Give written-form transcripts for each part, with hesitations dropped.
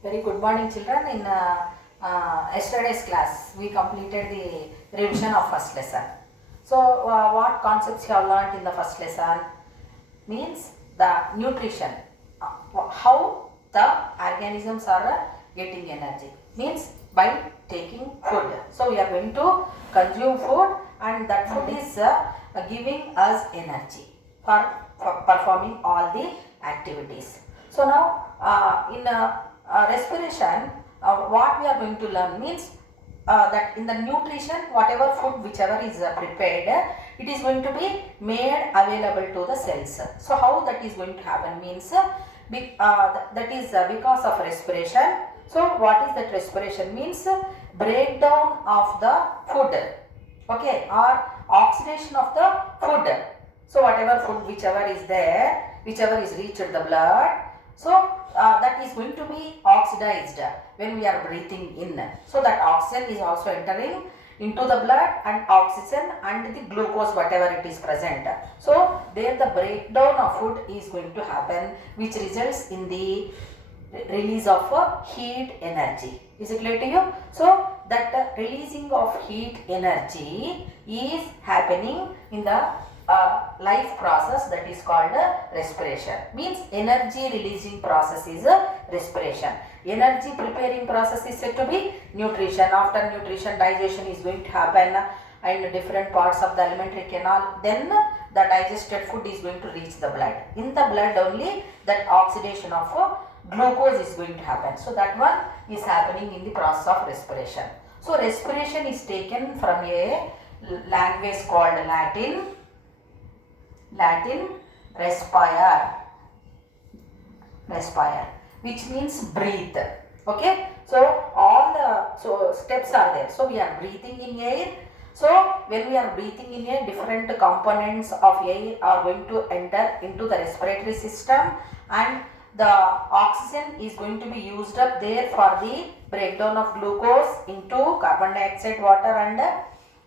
Very good morning, children. In yesterday's class, we completed the revision of first lesson. So, what concepts you have learnt in the first lesson? Means the nutrition, how the organisms are getting energy. Means by taking food. So, we are going to consume food, and that food is giving us energy for performing all the activities. So, now in respiration, what we are going to learn means that in the nutrition, whatever food whichever is prepared, it is going to be made available to the cells. So how that is going to happen means that is because of respiration. So what is that respiration means? Breakdown of the food, okay, or oxidation of the food. So whatever food whichever is there, whichever is reached the blood, so that is going to be oxidized when we are breathing in. So that oxygen is also entering into the blood, and oxygen and the glucose whatever it is present. So there the breakdown of food is going to happen, which results in the release of heat energy. Is it clear to you? So that releasing of heat energy is happening in the life process, that is called respiration. Means energy releasing process is respiration. Energy preparing process is said to be nutrition. After nutrition, digestion is going to happen in different parts of the alimentary canal. Then the digested food is going to reach the blood. In the blood only that oxidation of glucose is going to happen. So that one is happening in the process of respiration. So respiration is taken from a language called Latin respire, which means breathe. Okay, so all the steps are there. So we are breathing in air. So when we are breathing in air, different components of air are going to enter into the respiratory system, and the oxygen is going to be used up there for the breakdown of glucose into carbon dioxide, water, and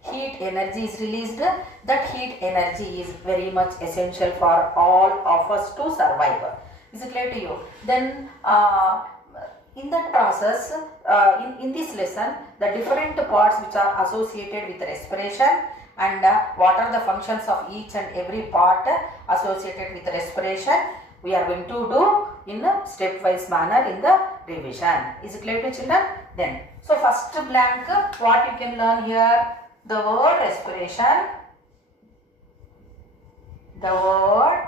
heat energy is released. That heat energy is very much essential for all of us to survive. Is it clear to you? Then in that process, in this lesson, the different parts which are associated with respiration, and what are the functions of each and every part associated with respiration, we are going to do in a stepwise manner in the revision. Is it clear to children? Then, so first blank, what you can learn here? The word respiration, the word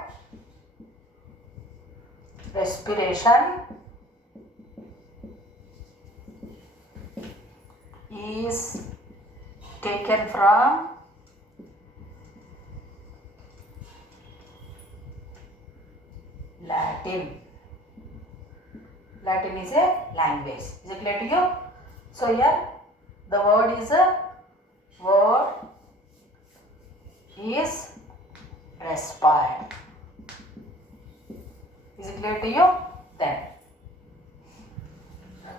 respiration is taken from Latin. Latin is a language. Is it clear to you? So here the word is respire. Is it clear to you? Then,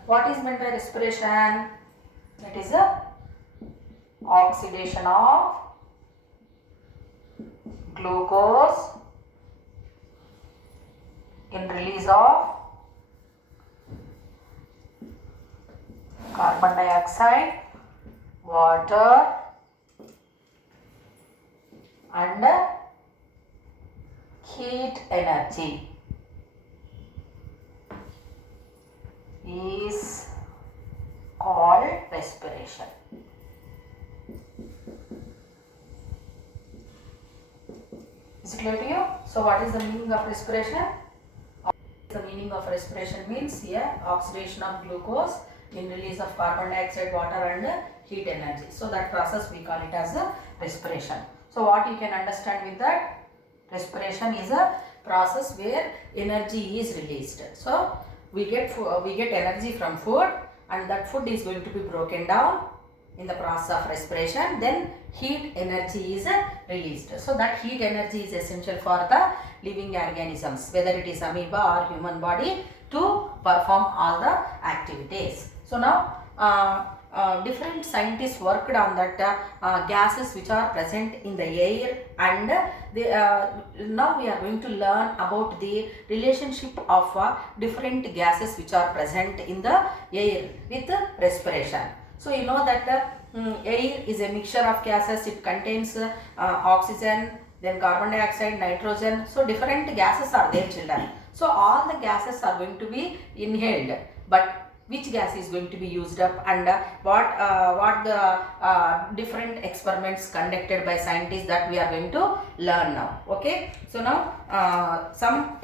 what is meant by respiration? That is a oxidation of glucose in release of carbon dioxide, water, and heat energy is called respiration. Is it clear to you? So what is the meaning of respiration? The meaning of respiration means here oxidation of glucose in release of carbon dioxide, water, and heat energy. So that process we call it as a respiration. So what you can understand with that? Respiration is a process where energy is released. So we get energy from food, and that food is going to be broken down in the process of respiration. Then heat energy is released. So that heat energy is essential for the living organisms, whether it is amoeba or human body, to perform all the activities. So now different scientists worked on that gases which are present in the air, and now we are going to learn about the relationship of different gases which are present in the air with respiration. So you know that air is a mixture of gases. It contains oxygen, then carbon dioxide, nitrogen. So different gases are there, children. So all the gases are going to be inhaled, but which gas is going to be used up, and what the different experiments conducted by scientists, that we are going to learn now. Okay, so now some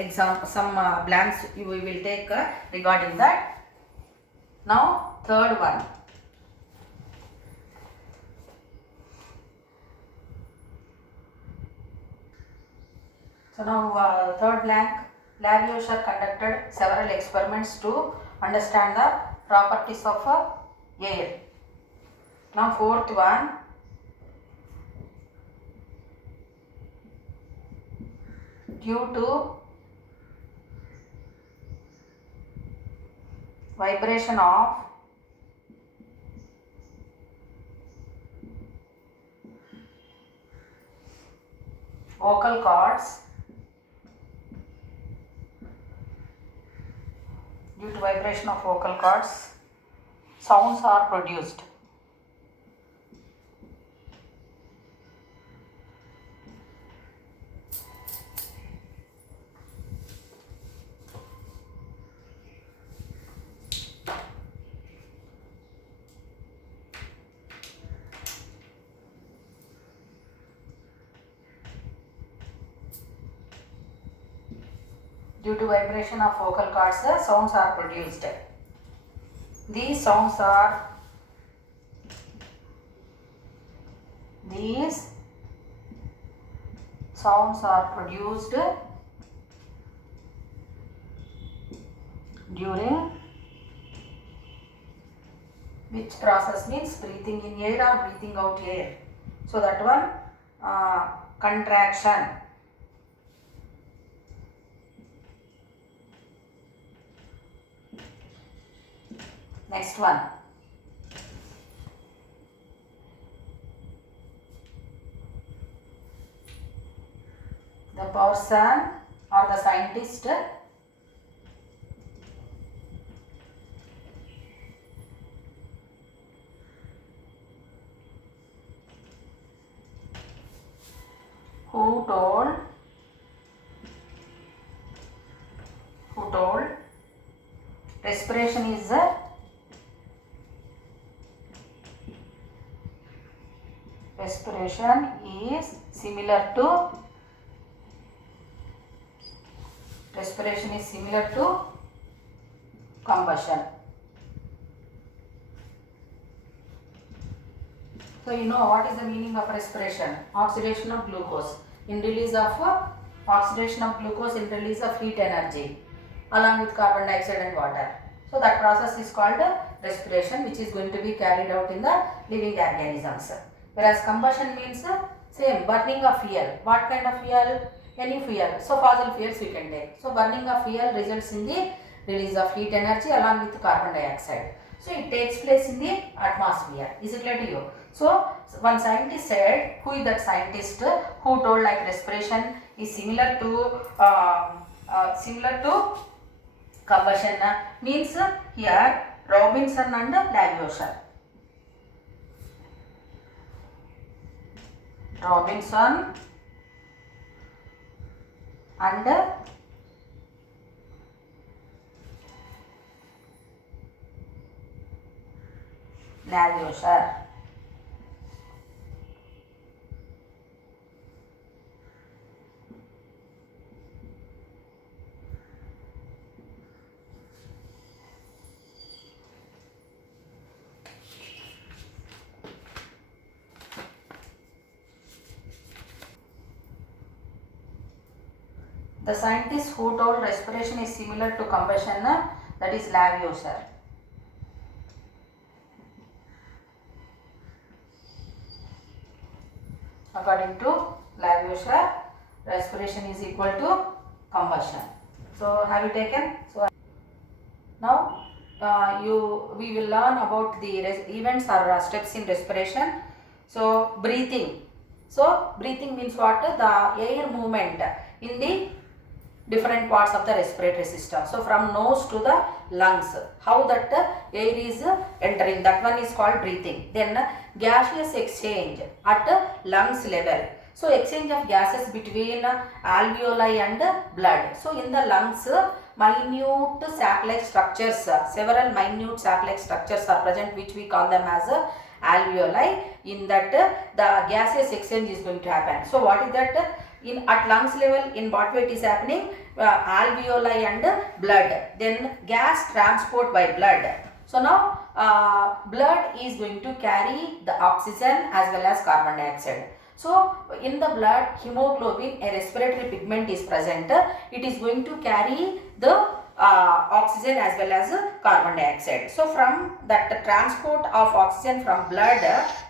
blanks we will take regarding that. Now third one. So now third blank, Lavoisier conducted several experiments to understand the properties of air. Now fourth one, due to vibration of vocal cords, due to vibration of vocal cords, sounds are produced. Due to vibration of vocal cords, sounds are produced. These sounds are produced during which process, means breathing in air or breathing out air. So that one, contraction. Next one, the person or the scientist who told respiration is similar to combustion. So you know what is the meaning of respiration? Oxidation of glucose in release of heat energy along with carbon dioxide and water. So that process is called respiration, which is going to be carried out in the living organisms. Whereas combustion means same, burning of fuel. What kind of fuel? Any fuel. So fossil fuels we can take. So burning of fuel results in the release of heat energy along with carbon dioxide. So it takes place in the atmosphere. Is it clear to you? So one scientist said, who is that scientist who told like respiration is similar to combustion, means here Robinson and Lavoisier. Robinson and Lavoisier. The scientist who told respiration is similar to combustion, that is Lavoisier. According to Lavoisier, respiration is equal to combustion. So have you taken? So now we will learn about the events or steps in respiration. So breathing. So breathing means what? The air movement in the different parts of the respiratory system. So from nose to the lungs, how that air is entering, that one is called breathing. Then gaseous exchange at lungs level. So exchange of gases between alveoli and blood. So in the lungs, minute sac-like structures, several minute sac-like structures are present, which we call them as alveoli. In that the gaseous exchange is going to happen. So what is that? In at lungs level, in what way it is happening? Alveoli and blood. Then gas transport by blood. So now blood is going to carry the oxygen as well as carbon dioxide. So in the blood, hemoglobin, a respiratory pigment is present. It is going to carry the oxygen as well as carbon dioxide. So from that, the transport of oxygen from blood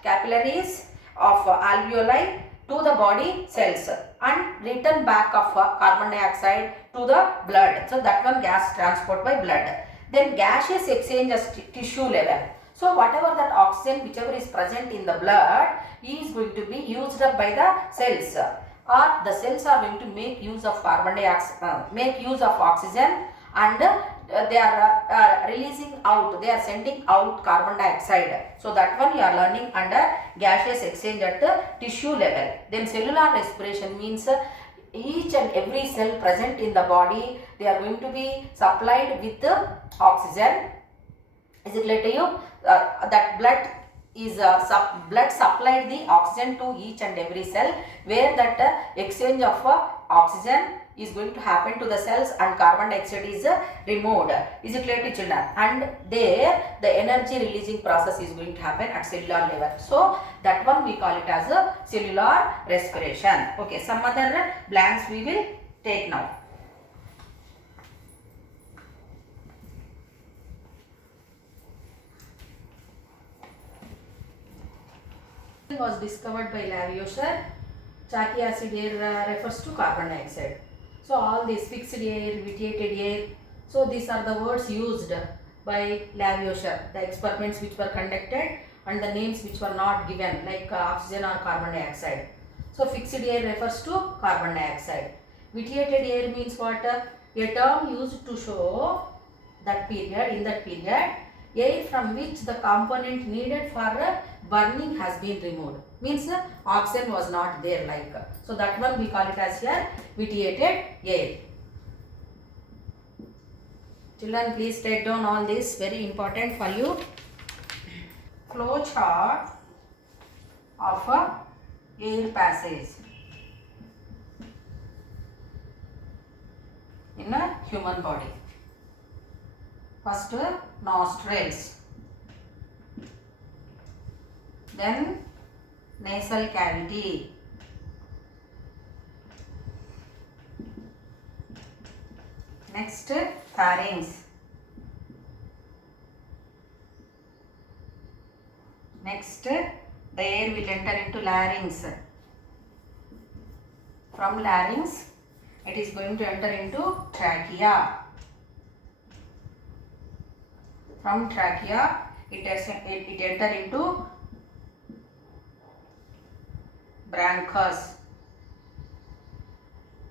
capillaries of alveoli to the body cells and return back of carbon dioxide to the blood. So that one gas transport by blood. Then gaseous exchange at tissue level. So whatever that oxygen whichever is present in the blood is going to be used up by the cells, or the cells are going to make use of carbon dioxide, make use of oxygen, and they are releasing out, they are sending out carbon dioxide. So that one you are learning under gaseous exchange at the tissue level. Then cellular respiration means each and every cell present in the body, they are going to be supplied with the oxygen. Is it clear to you? That blood is blood supplied the oxygen to each and every cell, where that exchange of oxygen is going to happen to the cells and carbon dioxide is removed. Is it clear to children? And there the energy releasing process is going to happen at cellular level. So that one we call it as a cellular respiration. Okay, some other blanks we will take now. Was discovered by Lavoisier. Chalky acid air refers to carbon dioxide. So all these fixed air, vitiated air, so these are the words used by Lavoisier, the experiments which were conducted and the names which were not given, like oxygen or carbon dioxide. So fixed air refers to carbon dioxide. Vitiated air means what? A term used to show that period, in that period, air from which the component needed for burning has been removed. Means oxygen was not there, like. So that one we call it as here vitiated air. Children, please take down all this, very important for you. Flow chart of a air passage in a human body. First nostrils, then nasal cavity, next pharynx, next the air will enter into larynx. From larynx it is going to enter into trachea. From trachea it enter into bronchus,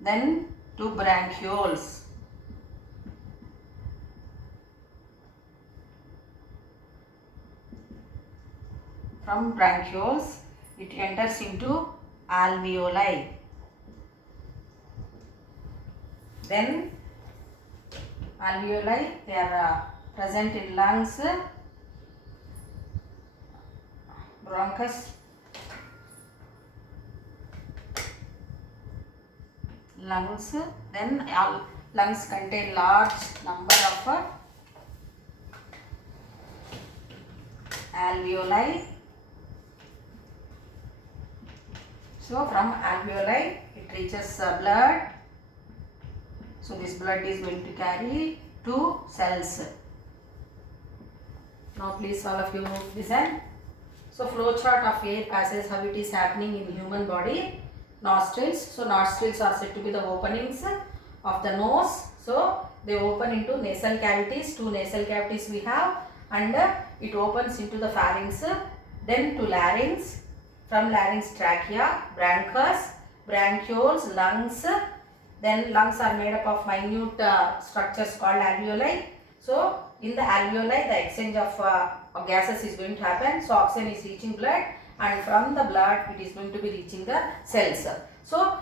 then to bronchioles, from bronchioles it enters into alveoli, then alveoli they are present in lungs, bronchus, lungs, then lungs contain large number of alveoli. So from alveoli it reaches blood. So this blood is going to carry to cells. Now please all of you listen. So flow chart of air passage, how it is happening in human body. Nostrils. So nostrils are said to be the openings of the nose. So they open into nasal cavities. Two nasal cavities we have, and it opens into the pharynx, then to larynx, from larynx trachea, bronchus, bronchioles, lungs. Then lungs are made up of minute structures called alveoli. So in the alveoli the exchange of gases is going to happen. So oxygen is reaching blood, and from the blood it is going to be reaching the cells. So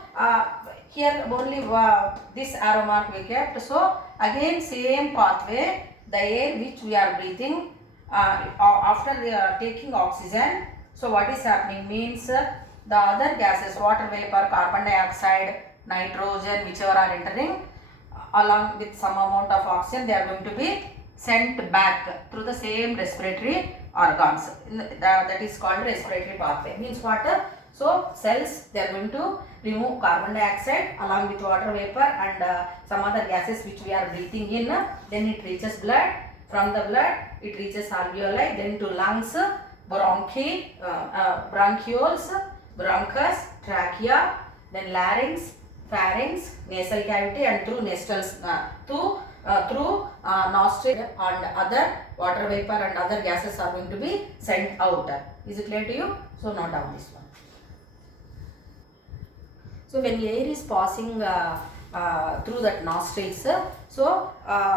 here only this arrow mark we kept. So again same pathway, the air which we are breathing after taking oxygen. So what is happening means the other gases, water vapor, carbon dioxide, nitrogen, whichever are entering along with some amount of oxygen, they are going to be sent back through the same respiratory organs. That is called respiratory pathway. Means what? So cells, they are going to remove carbon dioxide along with water vapor and some other gases which we are breathing in. Then it reaches blood. From the blood it reaches alveoli, then to lungs, bronchi, bronchioles, bronchus, trachea, then larynx, pharynx, nasal cavity, and through nostrils, through nostril, and other water vapor and other gases are going to be sent out. Is it clear to you? So note down this one. So when air is passing through that nostrils, so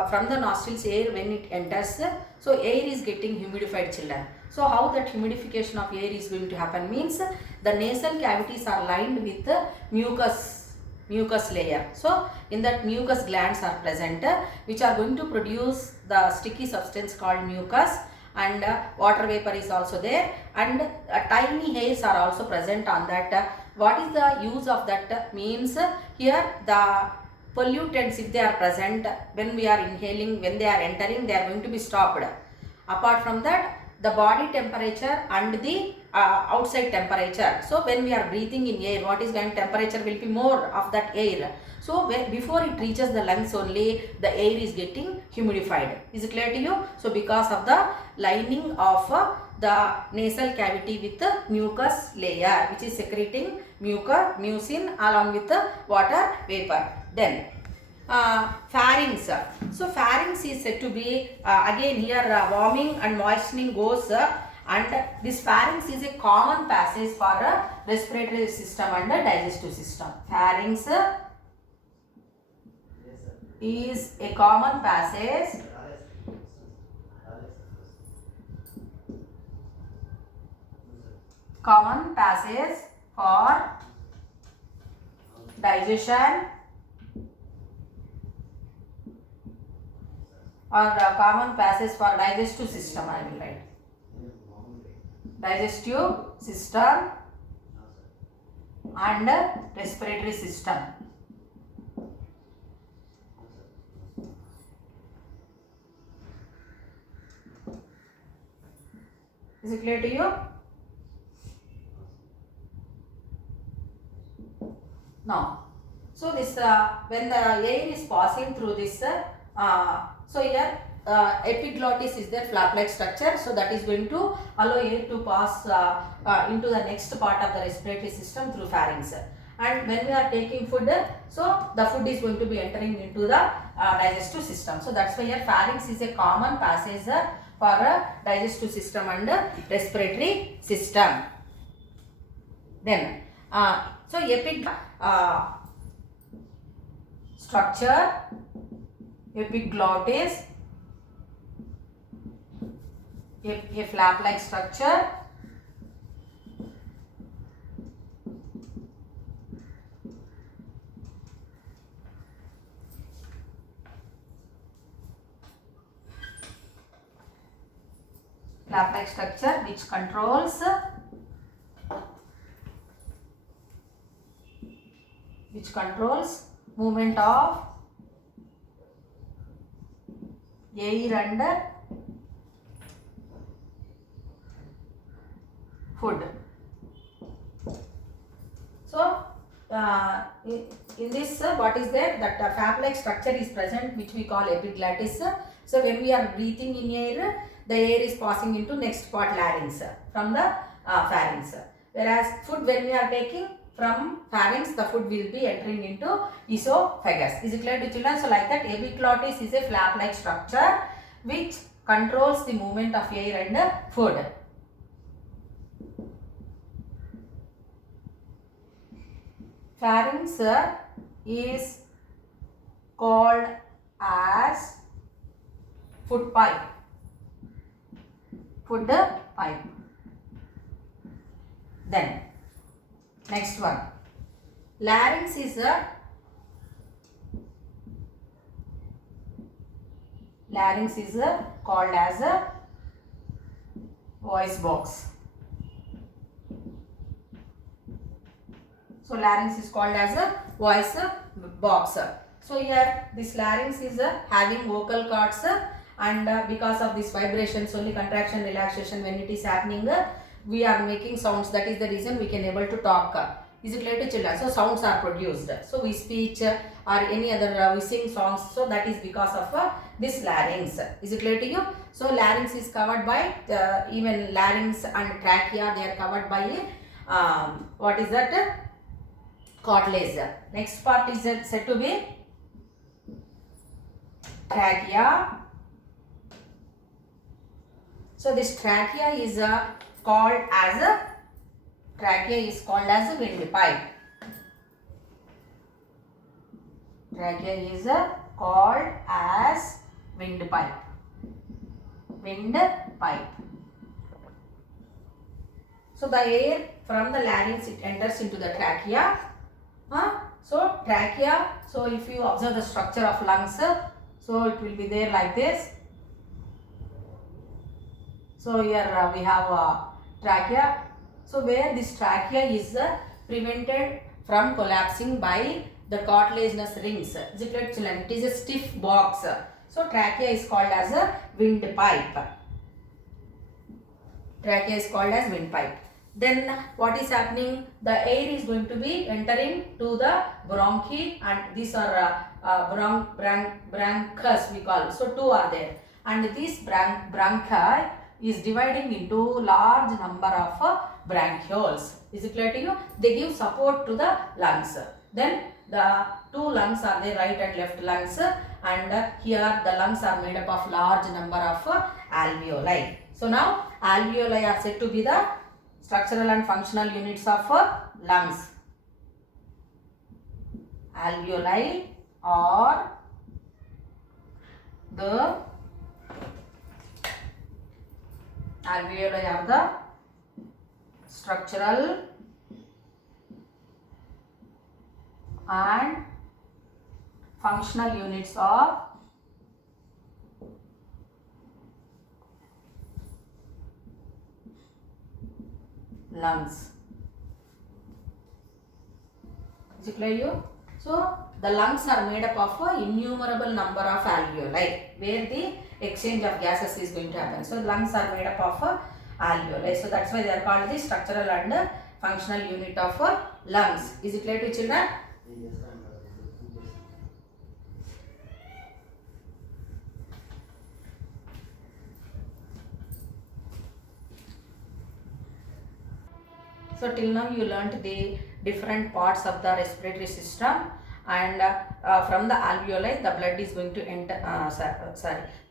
from the nostrils air when it enters, so air is getting humidified, children. So how that humidification of air is going to happen means the nasal cavities are lined with mucus layer. So in that mucus glands are present which are going to produce the sticky substance called mucus, and water vapor is also there, and tiny hairs are also present on that. What is the use of that means here the pollutants, if they are present when we are inhaling, when they are entering, they are going to be stopped. Apart from that, the body temperature and the outside temperature. So when we are breathing in air, what is going temperature will be more of that air. So before it reaches the lungs only, the air is getting humidified. Is it clear to you? So because of the lining of the nasal cavity with the mucus layer which is secreting mucin along with the water vapor. Then pharynx. So pharynx is said to be again here warming and moistening goes and this pharynx is a common passage for respiratory system and digestive system. Pharynx is a common passage for digestion or common passage for digestive system. I will write digestive system and respiratory system. Is it clear to you? Now, so this when the air is passing through this, so here epiglottis is there, flap-like structure. So that is going to allow air to pass into the next part of the respiratory system through pharynx. And when we are taking food, so the food is going to be entering into the digestive system. So that's why here pharynx is a common passage for digestive system and respiratory system. Then so structure, epiglottis, a flap-like structure, which controls movement of air and food. So in this what is there, that flap-like structure is present which we call epiglottis. So when we are breathing in air, the air is passing into next part, larynx, from the pharynx. Whereas food when we are taking, from pharynx the food will be entering into esophagus. Is it clear to children? So like that epiglottis is a flap like structure which controls the movement of air and food. Pharynx is called as food pipe. Food pipe. Then next one, larynx is called as a voice box. So larynx is called as a voice box. So here this larynx is having vocal cords and because of this vibrations, only contraction, relaxation, when it is happening, we are making sounds. That is the reason we can able to talk. Is it clear to children? So sounds are produced. So we speech or any other we sing songs. So that is because of this larynx. Is it clear to you? So larynx is covered by even larynx and trachea. They are covered by what is that? Cartilage. Next part is said to be trachea. So this trachea is called as a windpipe. Trachea is called as windpipe. Windpipe. So the air from the larynx, it enters into the trachea. So trachea. So if you observe the structure of lungs, so it will be there like this. So here we have trachea. So where this trachea is prevented from collapsing by the cartilaginous rings. It is a stiff box. So trachea is called as a windpipe. Trachea is called as windpipe. Then what is happening? The air is going to be entering to the bronchi, and these are bronchus we call. So two are there, and this bronchi is dividing into large number of bronchioles. Is it clear to you? They give support to the lungs. Then the two lungs are there, right and left lungs, and here the lungs are made up of large number of alveoli. So now alveoli are said to be the structural and functional units of lungs. Alveoli are the structural and functional units of lungs. Is it clear you? So the lungs are made up of a innumerable number of alveoli where the exchange of gases is going to happen. So lungs are made up of alveoli. So that's why they are called the structural and functional unit of lungs. Is it clear to children? So till now you learnt the different parts of the respiratory system, and from the alveoli the blood is going to enter,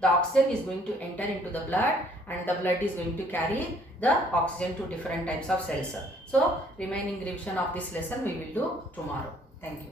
the oxygen is going to enter into the blood, and the blood is going to carry the oxygen to different types of cells. So remaining revision of this lesson we will do tomorrow. Thank you.